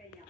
effrayant.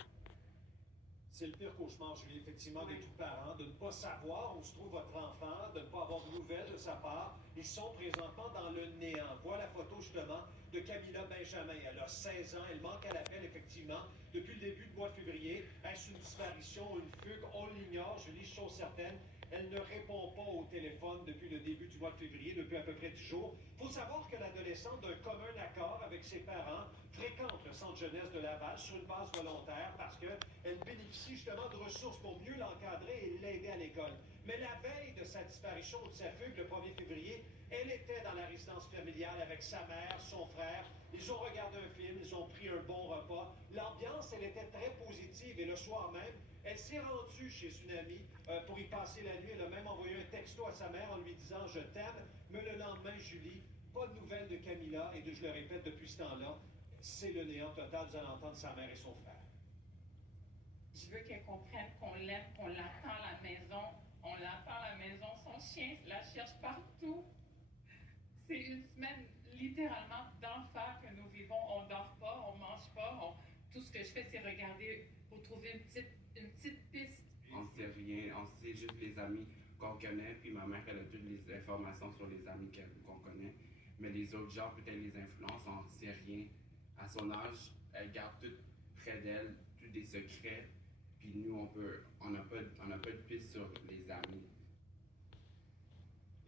C'est le pire cauchemar, Julie, effectivement, de tout parent, de ne pas savoir où se trouve votre enfant, de ne pas avoir de nouvelles de sa part. Ils sont présentement dans le néant. Voilà la photo, justement, de Camilla Benjamin. Elle a 16 ans, elle manque à l'appel, effectivement, depuis le début du mois de février. Est-ce une disparition, une fugue? On l'ignore, Julie, chose certaine. Elle ne répond pas au téléphone depuis le début du mois de février, depuis à peu près 10 jours. Il faut savoir que l'adolescente, d'un commun accord avec ses parents, fréquente le centre jeunesse de Laval sur une base volontaire parce qu'elle bénéficie justement de ressources pour mieux l'encadrer et l'aider à l'école. Mais la veille de sa disparition ou de sa fugue, le 1er février, elle était dans la résidence familiale avec sa mère, son frère. Ils ont regardé un film, ils ont pris un bon repas. L'ambiance, elle était très positive et le soir même, elle s'est rendue chez une amie pour y passer la nuit. Elle a même envoyé un texto à sa mère en lui disant « Je t'aime ». Mais le lendemain, Julie, pas de nouvelles de Camilla et je le répète depuis ce temps-là, c'est le néant total. Vous allez entendre sa mère et son frère. Je veux qu'elle comprenne qu'on l'aime, qu'on l'attend à la maison. On l'attend à la maison. Son chien la cherche partout. C'est une semaine littéralement d'enfer que nous vivons. On dort pas, on mange pas. Tout ce que je fais, c'est regarder pour trouver une petite piste. On sait rien, on sait juste les amis qu'on connaît, puis ma mère, elle a toutes les informations sur les amis qu'on connaît. Mais les autres gens, peut-être les influences, on ne sait rien. À son âge, elle garde tout près d'elle, tous des secrets. Puis nous, on n'a pas de piste sur les amis.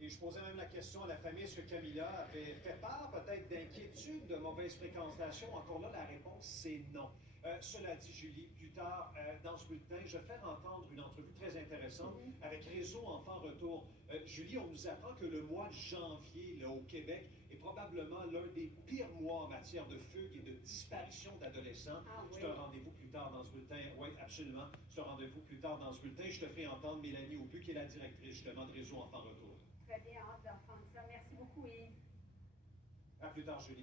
Et je posais même la question à la famille, est-ce que Camilla avait fait part peut-être d'inquiétude, de mauvaise fréquentation? Encore là, la réponse, c'est non. Cela dit, Julie, plus tard dans ce bulletin, je vais faire entendre une entrevue très intéressante avec Réseau Enfants Retour. Julie, on nous apprend que le mois de janvier, là, au Québec, est probablement l'un des pires mois en matière de fugue et de disparition d'adolescents. Ah, oui. C'est un rendez-vous plus tard dans ce bulletin. Oui, absolument. C'est un rendez-vous plus tard dans ce bulletin. Je te ferai entendre Mélanie Aubu, qui est la directrice justement de Réseau Enfants Retour. Très bien, hâte d'entendre ça. Merci beaucoup, Yves. À plus tard, Julie.